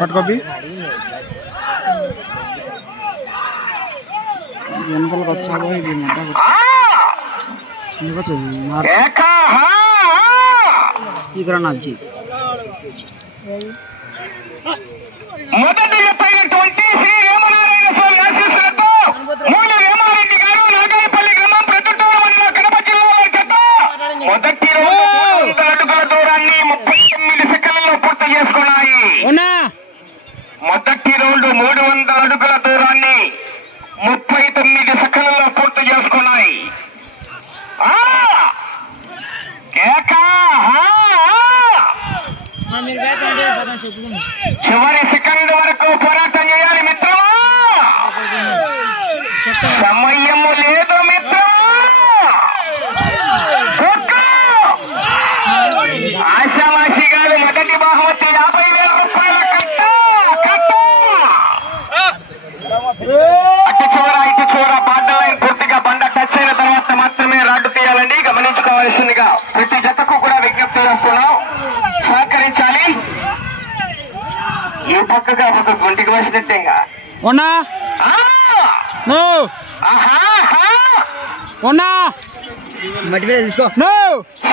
పట్టుకోపి వెనకాలకు వచ్చావో ఇది ఇక్కడ నచ్చి మొదటి ఎత్తైనటువంటి శ్రీ రామనారాయణ స్వామి ఆశీస్సులతో మూల వేమారెడ్డి గారు నాగాయపల్లి గ్రామం ప్రొద్దుటూరు మండలం కడప జిల్లా వారి చేత మొదటి 300 అడుగుల దూరాన్ని 39 సెకన్లలో పూర్తి చేసుకున్నాయి. మొదటి రౌండ్ 300 అడుగుల దూరాన్ని 39 సెకన్లలో పూర్తి చేసుకున్నాయి. చివరి సెకండ్ వరకు పోరాటం చేయాలి మిత్రమా, సమయము లేదు మిత్రమా. ఆశావాసి గారు మొదటి బహుమతి 50,000 రూపాయల కట్ట. అటు చివర ఇటు చివర బార్డ లైన్ పూర్తిగా బండ టచ్ అయిన తర్వాత మాత్రమే రాడ్డు తీయాలండి, గమనించుకోవాల్సిందిగా ప్రతి జతకు కూడా విజ్ఞప్తి చేస్తున్నాం, సహకరించాలి. ఈ పక్కగా ఒక గుంటికి వచ్చినట్టేగా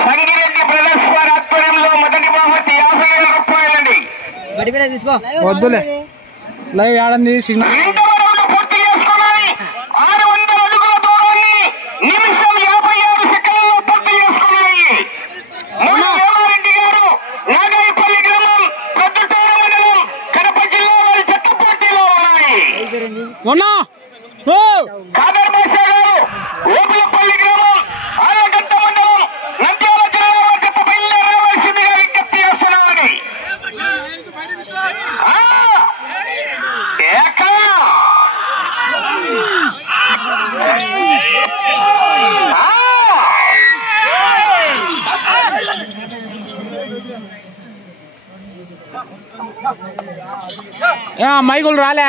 సంగిరెడ్డి బ్రదర్స్ వారి ఆధ్వర్యంలో మొదటి బహుమతి 50,000 రూపాయలండి. వద్దులే లైవ్ ఆడంది పూర్తి చేసుకున్నాయి. 600 అడుగుల దూరాన్ని నిమిషం 56 సెకండ్లలో పూర్తి చేసుకున్నాయి. మూల వేమారెడ్డి గారు నాగాయపల్లి గ్రామం ప్రొద్దుటూరు మండలం కడప జిల్లా వారి చెత్త పోటీలో ఉన్నాయి. కాదర్ బాషా గారు ఓబులపల్లి గ్రామం ఆలగడ్డ మండలం నంద్యాల జిల్లా వారి చెత్త బయలుదేరవలసిందిగా విజ్ఞప్తి చేస్తున్నామని. మైకులు రాలే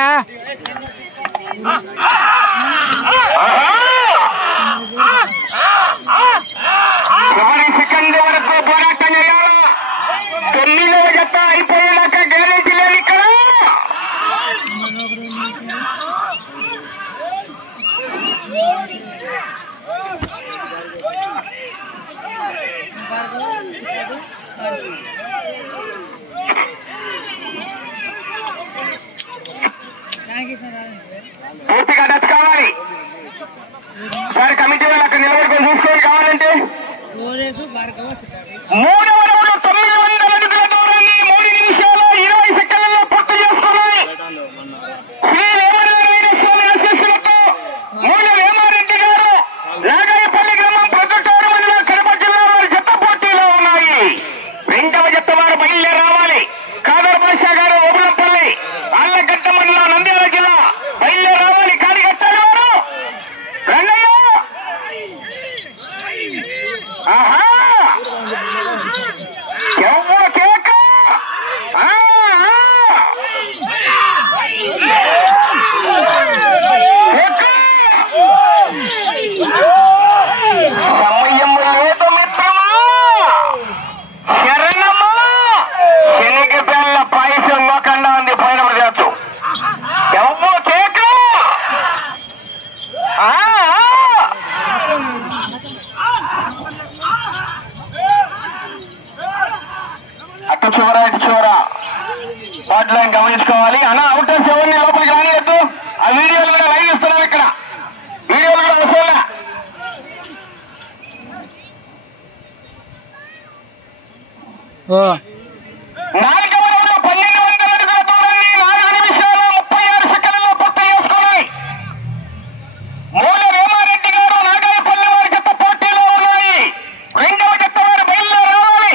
చివరి సెకండ్ వరకు పోరాటం చేయాలా. 9వ జత అయిపోయేలాక గ్యారెంటీ లేదు ఇక్కడ. పూర్తిగా టచ్ కావాలి. ఒకసారి కమిటీ వాళ్ళు అక్కడ నిలబడుకొని చూసుకోవాలి. కావాలంటే 3వ రౌండ్ 900 అడుగుల దూరాన్ని 3 నిమిషాలు 20 సెకండ్లలో పూర్తి చేసుకున్నాయి. శ్రీ రామనారాయణ స్వామి ఆశీస్సులతో మూల వేమారెడ్డి గారు నాగాయపల్లి గ్రామం ప్రొద్దుటూరు మండలం కడప జిల్లా వారి జత పోటీలో ఉన్నాయి. 2వ జత వారు బయలుదేరి రావాలి. కాదర్ బాషా గారు ఓబులపల్లి ఆళ్లగడ్డ మండలం నంద్యాల జిల్లా బయలుదేరి రావాలి. కాడి కట్టాలి వారు రంగయ్య. సమయం లేదు మిత్రమా, శరణమా. శనగపిల్ల పాయసం నోకండా ఉంది పైన పడవచ్చు. ఎవ్వో కేక. అటు చివర ఇటు చివర బార్డ్ లైన్ గమనించుకోవాలి. అన్న అవుటర్స్ ఎవరిని లోపలికి రానియద్దు. ఆ వీడియోలు కూడా లైవ్ ఇస్తున్నాం. ఇక్కడ వీడియోలు కూడా అవసరం. 4వ రౌండ్ 1200 అడుగుల దూరాన్ని 4 నిమిషాలు 36 సెకండ్లలో పూర్తి చేసుకున్నాయి. మూల వేమారెడ్డి గారు నాగాయపల్లి వారి జత పోటీలో ఉన్నాయి. 2వ జత వారు బయలుదేరి రావాలి.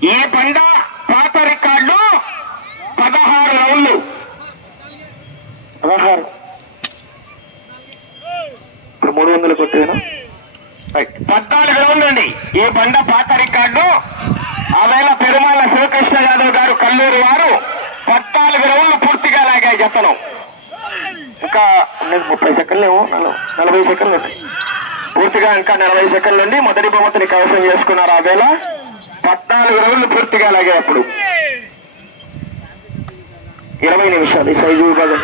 ఈ బండ పాత రికార్డు 16 రౌండ్లు. 16 ఇప్పుడు 300 కొట్టేను. 14 రౌండ్లు అండి. ఈ బండ పాత రికార్డు ఆవేళ పెరుమాళ్ళ శివకృష్ణ యాదవ్ గారు కల్లూరు వారు 14 రౌండ్లు పూర్తిగా లాగాయి జతను. ఇంకా 30 సెకండ్లు 40 సెకండ్లు ఉంటాయి. పూర్తిగా ఇంకా 40 సెకండ్లు ఉండి మొదటి బహుమతిని కైవసం చేసుకున్నారు. ఆవేళ 14 రౌండ్లు పూర్తిగా లాగాయి. అప్పుడు 20 నిమిషాలు ఈ సైజు విభాగం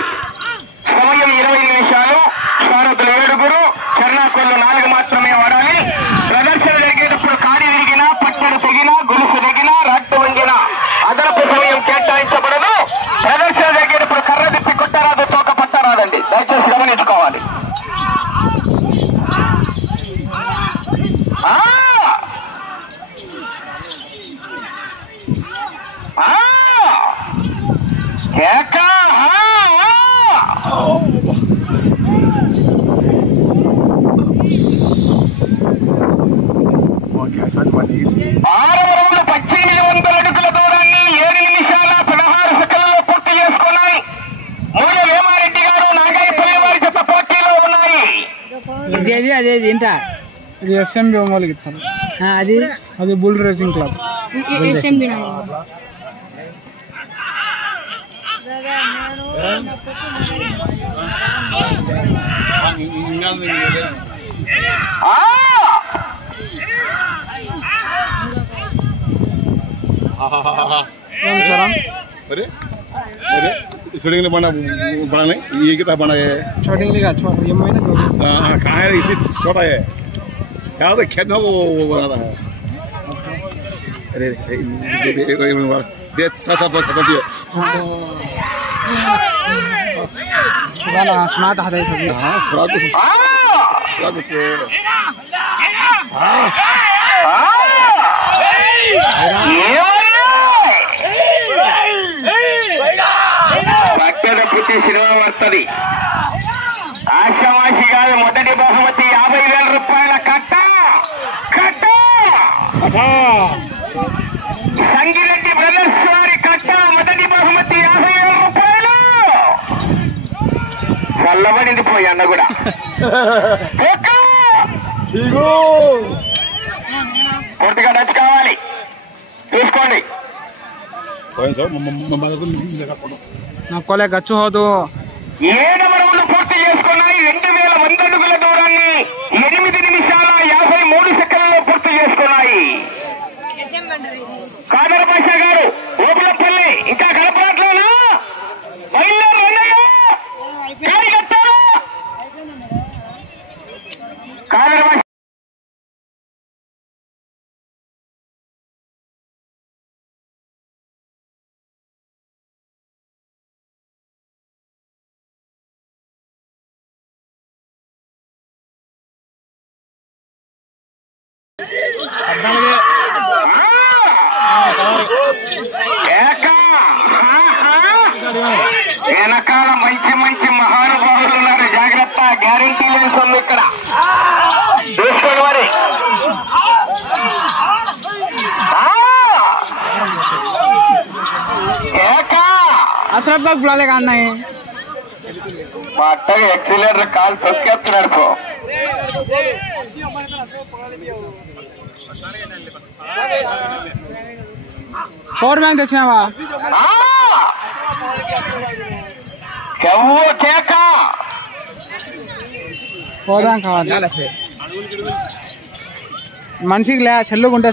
సమయం 20 నిమిషాలు. సారథులు 7, చర్నాకోళ్లు 4 మాత్రమే వాడాలి. ప్రదర్శన జరిగేటప్పుడు కాడి విరిగినా, పట్టడు తెగినా, గొలుసు తెగినా, రట్టు వంగినా అదనపు సమయం కేటాయించబడదు. ప్రదర్శన జరిగేటప్పుడు కర్ర తిప్పి కొట్టరాదు, తోక పట్టరాదండి. దయచేసి గమనించుకోవాలి. ఆరవ 1800 అడుగుల దూరాన్ని 7 నిమిషాల 16 సెకండ్లలో పూర్తి చేసుకున్నాయి. మూల వేమారెడ్డి గారు, నాగాయపల్లి వారి జత పోటీలో ఉన్నాయి. అదేది ఏంట ఇది ఎస్ఎంబి ఒంగోలుకి ఇస్తారు. అది బుల్ రేసింగ్ క్లబ్. छोटेंगे बना बड़ा नहीं ये कितना बड़ा है छोटेंगे का ये महीने कहाँ है इसी छोटा है क्या तो खेत में वो बनाता है अरे देश साथ बहुत खत्म किया सुना था हाँ सुना कुछ పూర్తి సినిమా వస్తుంది. ఆశామాషి కాదు. మొదటి బహుమతి 50,000 రూపాయల కట్ట. సంగిరెడ్డి బ్రదర్స్ వారి కట్ట. మొదటి బహుమతి 50,000 రూపాయలు. చల్లబడింది పోయి అన్న కూడా. పూర్తిగా టచ్ కావాలి. చూసుకోండి. కొలే గచ్చు హోదు. 7వ రౌండ్ పూర్తి చేసుకున్నాయి. 2100 అడుగుల దూరాన్ని 8 నిమిషాల 53 సెకండ్లలో పూర్తి చేసుకున్నాయి. కాదర్ బాషా గారు, ఓపులపల్లి ఇంకా కలపట్లేనా? కాదర్ బాషా వెనకాల మంచి మహానుభావులు ఉన్నారు. జాగ్రత్త. గ్యారంటీ లెన్స్ ఉంది ఇక్కడ. చూసుకోండి మరి. అసలు బులాలే కాన్నాయి. పట్టగా ఎక్సిలేటర్ కాలు తొక్కేస్తున్నాడు పో. పవర్ బ్యాంక్ తెచ్చినావా? పవర్ బ్యాంక్ కావాలి మనిషికి. లే చెల్లుకుంటే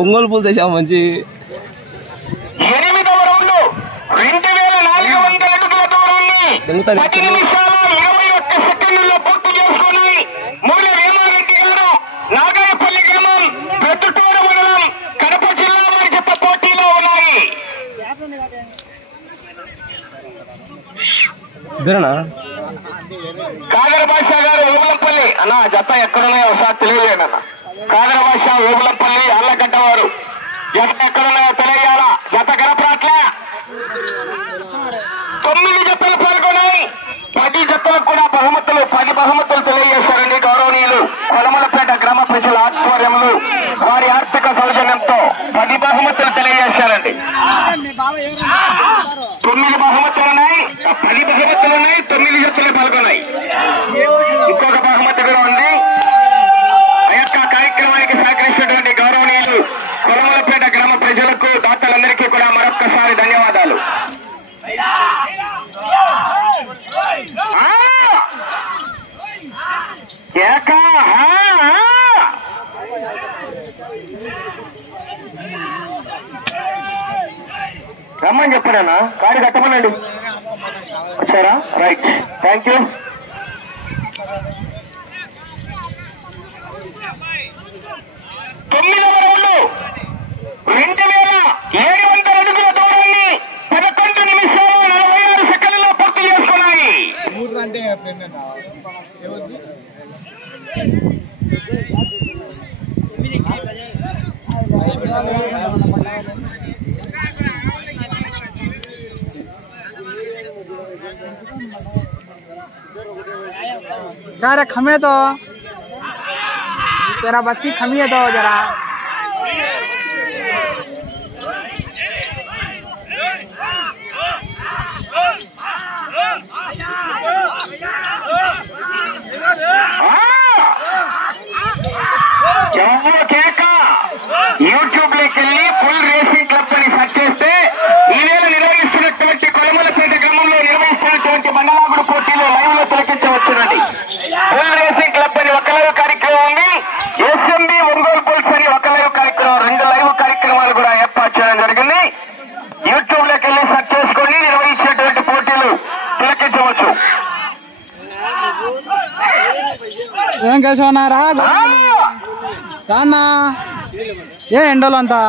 ఒంగోలు పూలు తెచ్చా మంచి. 8వ రౌండ్ 2400 అడుగుల దూరాన్ని 10 నిమిషాల 21 సెకండ్లలో పూర్తి చేసుకుని మూల వేమారెడ్డి గారు, నాగాయపల్లి గ్రామం, ప్రొద్దుటూరు మండలం, కడప జిల్లా వారి జత పోటీలో ఉన్నాయి. కాదర్ బాషా గారు, ఓబులంపల్లి అన్న జత ఎక్కడున్నాయో ఒకసారి తెలియలేదన్న. కాదర్ బాషా, ఓబులంపల్లి, అల్లగడ్డ వారు జత ఎక్కడున్నాయో తెలియాలా. జత గడపరాట్లే. 9 జతలు పాల్గొన్నాయి. 10 జతలకు కూడా బహుమతులు 10 బహుమతులు తెలియజేశారండి గౌరవనీయులు కొలమలపేట గ్రామ ప్రజల ఆధ్వర్యంలో వారి ఆర్థిక సౌజన్యంతో 10 బహుమతులు బహుమతులు తెలియజేశారండి. 9 బహుమతులు ఉన్నాయి, 10 బహుమతులు ఉన్నాయి, 9 జతలు పాల్గొన్నాయి. ఇంకొక బహుమతి కూడా ఉంది. ఆ యొక్క కార్యక్రమానికి సహకరించినటువంటి గౌరవనీయులు కొలమలపేట గ్రామ ప్రజలకు, దాతలందరికీ కూడా మరొక్కసారి ధన్యవాదాలు. రమ్మని చెప్పారన్నా, కాడి కట్టమనండి. వచ్చారా? Right, thank you. తొమ్మిదవ రౌండ్ 2700 అడుగుల దూరాన్ని 11 నిమిషాలు 46 సెకండ్లలో పూర్తి చేసుకున్నాయి. क्या रे खमे तो तेरा बच्ची खमिए तो जरा యూట్యూబ్ లోకి వెళ్ళి ఫుల్ రేసింగ్ క్లబ్ అని సెర్చ్ చేస్తే ఈవేళ నిర్వహిస్తున్నటువంటి కొలమలపేట గ్రామంలో నిర్వహిస్తున్నటువంటి మండలాగుడు పోటీలు లైవ్ లో తిలకించవచ్చునండి. ఫుల్ రేసింగ్ క్లబ్ అని ఒక లైవ్ కార్యక్రమం ఉంది, ఎస్ఎంబి ఒంగోలు బుల్స్ అని ఒక లైవ్ కార్యక్రమం, 2 లైవ్ కార్యక్రమాలు కూడా ఏర్పాటు చేయడం జరిగింది. యూట్యూబ్ లోకి వెళ్ళి సెర్చ్ చేసుకుని నిర్వహించేటువంటి పోటీలు తిలకించవచ్చు. ఏం కేశవన్నారా రాన్నా ఏ ఎండలు అంతా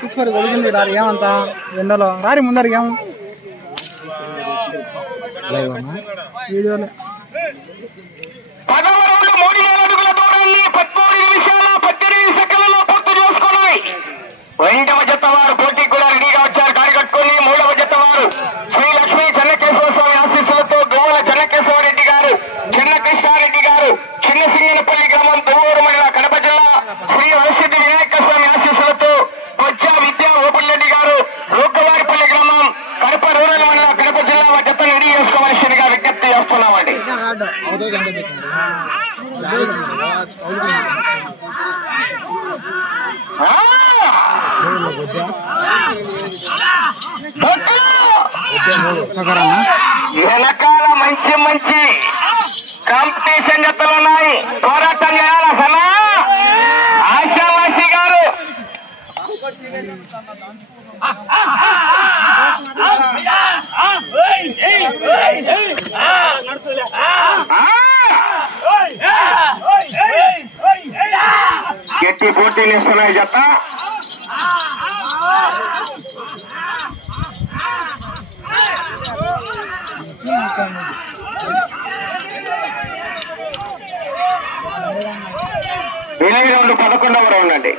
తీసుకొని కొడుకుంది రారి ఏమంతా ఎండలో రారి ముందరికి ఏం వీడియోలో 10వ రౌండ్ 3000 అడుగుల దూరాన్ని 13 నిమిషాల 18 సెకండ్లలో పూర్తి చేసుకున్నాయి. 2వ జత వారు పోటీ కూడా రెడీగా వచ్చారు. కాడి కట్టుకుని 3వ జత వారు శ్రీ లక్ష్మీ చెన్నకేశవ స్వామి ఆశీస్సులతో గోవల చెన్నకేశవరెడ్డి గారు, చెన్నకృష్ణారెడ్డి గారు, చిన్న సింగనపల్లి గ్రామం, దువ్వూరు మండల, కడప జిల్లా శ్రీ వరసిద్ధి వినాయక స్వామి ఆశీస్సులతో కొచ్చా విద్యా ఓపుల్రెడ్డి గారు, రూకవారిపల్లి గ్రామం, కడప రూరల్ మండల, కడప జిల్లా జతను రెడీ చేసుకోవలసిందిగా విజ్ఞప్తి చేస్తున్నామండి. వెనకాల మంచి మంచి కాంపిటీషన్ జతలు ఉన్నాయి, పోరాటం చేయాల సనా ఆశావాసి గారు. గట్టి పోటీలు ఇస్తున్నాయి జత. ఎనిమిది రౌండ్ 11వ రౌండ్ అండి.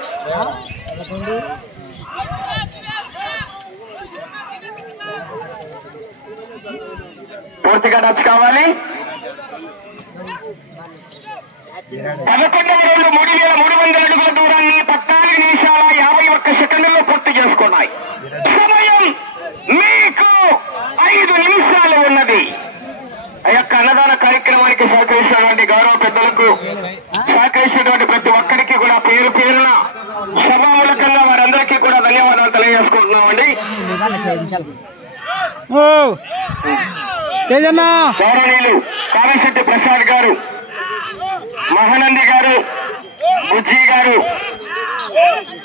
పూర్తిగా టచ్ కావాలి. 11వ రౌండ్ 3300 అడుగుల దూరాన్ని 14 నిమిషాల 51 సెకండ్లలో పూర్తి చేసుకున్నాయి. సమయం మీకు 5 నిమిషాలు ఉన్నది. ఆ యొక్క అన్నదాన కార్యక్రమానికి సహకరిస్తున్నటువంటి గౌరవ పెద్దలకు, సహకరిస్తున్నటువంటి ప్రతి ఒక్కరికి కూడా పేరు పేరున సభామూలకంగా వారందరికీ కూడా ధన్యవాదాలు తెలియజేసుకుంటున్నామండి. గౌరవనీయులు కావిశెట్టి ప్రసాద్ గారు, మహానంది గారు, బుజ్జి గారు,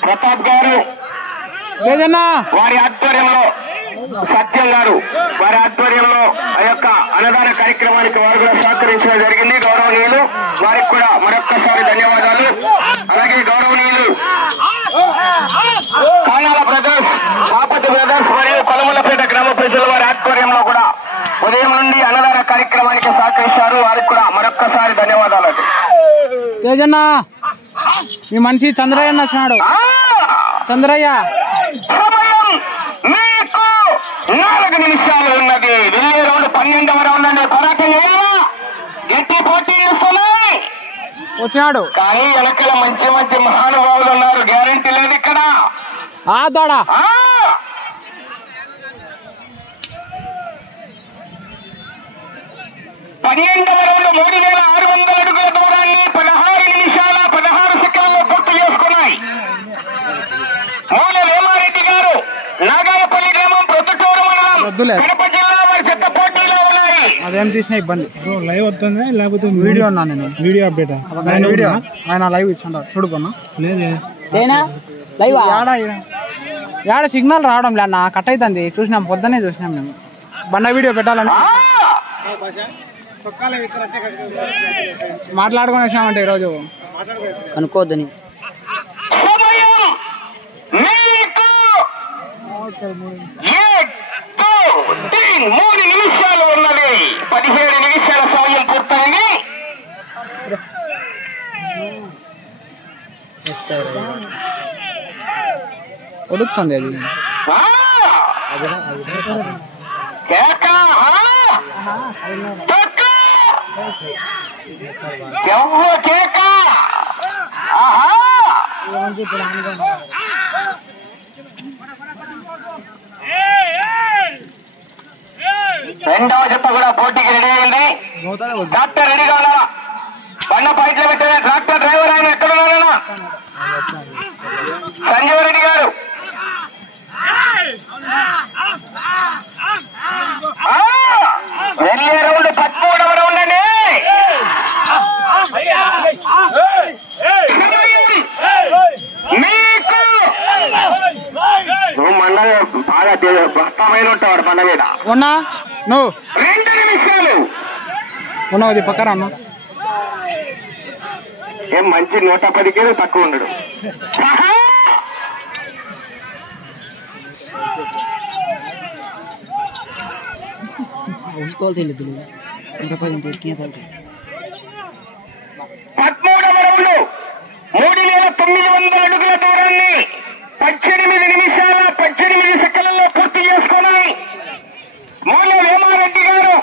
ప్రతాప్ గారు వారి ఆధ్వర్యంలో, సత్యం గారు వారి ఆధ్వర్యంలో ఆ యొక్క అన్నదాన కార్యక్రమానికి వారు కూడా సహకరించడం జరిగింది. గౌరవనీయులు వారికి కూడా మరొక్కసారి ధన్యవాదాలు. అలాగే గౌరవనీయులు కానాల బ్రదర్స్, బాపతి బ్రదర్స్ మరియు కొలమలపేట గ్రామ ప్రజల వారి ఆధ్వర్యంలో కూడా ఉదయం నుండి అన్నదాన కార్యక్రమానికి సహకరిస్తారు. వారికి కూడా మరొక్కసారి ధన్యవాదాలు. తేజన్న మీ మనిషి చంద్రయ్య వచ్చినాడు. చంద్రయ్య మీకు 4 నిమిషాలు ఉన్నది. వెళ్ళే రౌండ్ 12వ రౌండ్ అండి. పోరాటం చేయాలా? గట్టి వచ్చినాడు కానీ వెనకల మంచి మంచి మహానుభావులు ఉన్నారు, గ్యారంటీ లేదు ఇక్కడ. ఆ దోడా 12వ రౌండ్ 3600 అడుగుల దూరాన్ని 16 నిమిషాల 16 సెకండ్లలో పూర్తి చేసుకున్నాయి. మూల వేమారెడ్డి గారు నాగాయపల్లి గ్రామం ప్రొద్దుటూరు మండలం కడప జిల్లా వారి చెత్త పోటీలో ఉన్నాయి. అదేం తీసిన ఇబ్బంది. లైవ్ వస్తుంది లేకపోతే వీడియో అన్నా నేను వీడియో అప్డేట్ వీడియో ఆయన లైవ్ ఇచ్చాడు చూడుకున్నా లేదే ఏడ సిగ్నల్ రావడం లే అన్న, కట్ అవుతుంది. చూసినాం పొద్దునే చూసినాం మేము. బండ వీడియో పెట్టాలని మాట్లాడుకుని వచ్చామంటే ఈరోజు కనుక్కోవద్దని. 3 నిమిషాలు ఉన్నది. 17 నిమిషాల సమయం పూర్తయింది. ఉడుకుతుంది అది. రెండవ జత కూడా పోటీకి రెడీ అయింది. డాక్టర్ రెడీగా ఉన్నారా? బండ పైట్లో పెట్టిన ట్రాక్టర్ డ్రైవర్ ఆయన ఎక్కడ ఉన్నారన్నా? సంజీవ్ రెడ్డి గారు. వెళ్ళే రౌండ్ 13వ రౌండ్ అండి. మీకు నువ్వు మండ బాగా ప్రస్తామైన ఉంటావాడు పండ మీద ఉన్నా నువ్వు 2 నిమిషాలు ఉన్నావు పక్కన అన్న. ఏం మంచి 110కే తక్కువ ఉండడు. తెలియదు 13వ రౌండ్ 3900 అడుగుల దూరాన్ని 18 నిమిషాల 18 సెకండ్లలో పూర్తి చేసుకున్నాయి. మూల వేమారెడ్డి గారు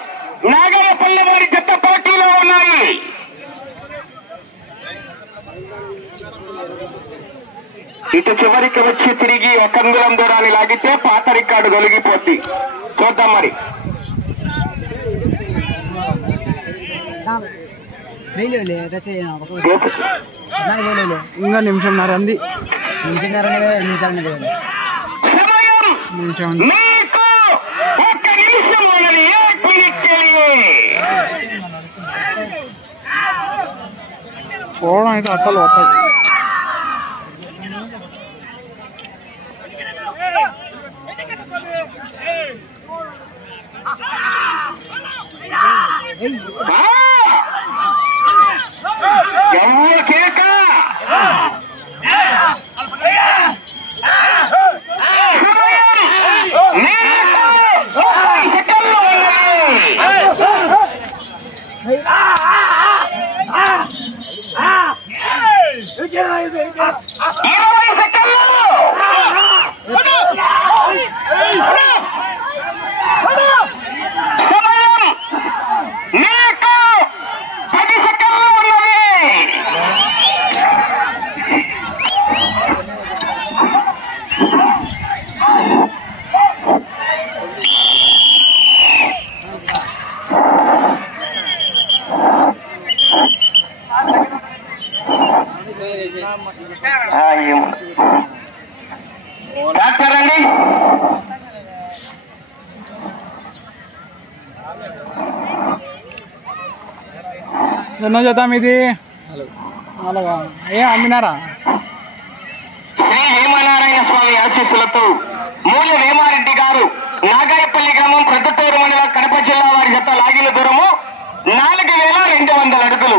నాగయ్యపల్లి వారి జత పోటీలో ఉన్నాయి. ఇటు చివరికి వచ్చి తిరిగి 1 అంగుళం దూరాన్ని లాగితే పాత రికార్డు తొలగిపోద్ది. చూద్దాం మరి. ఇంకా నిమిషంన్నర అంది. సమయం మీకు 1 నిమిషం ఉన్నది. 1 మినిట్ పోవడం అయితే అట్టలు వస్తాయి. కేక డాక్టర్ అండి. ఎన్నో చేద్దాం ఇది అలాగా ఏ అమ్మినారా? శ్రీ వేమనారాయణ స్వామి ఆశీస్సులతో మూల వేమారెడ్డి గారు నాగాయపల్లి గ్రామం ప్రొద్దుటూరు మండలం కడప జిల్లా వారి జత లాగిన దూరము 4200 అడుగులు.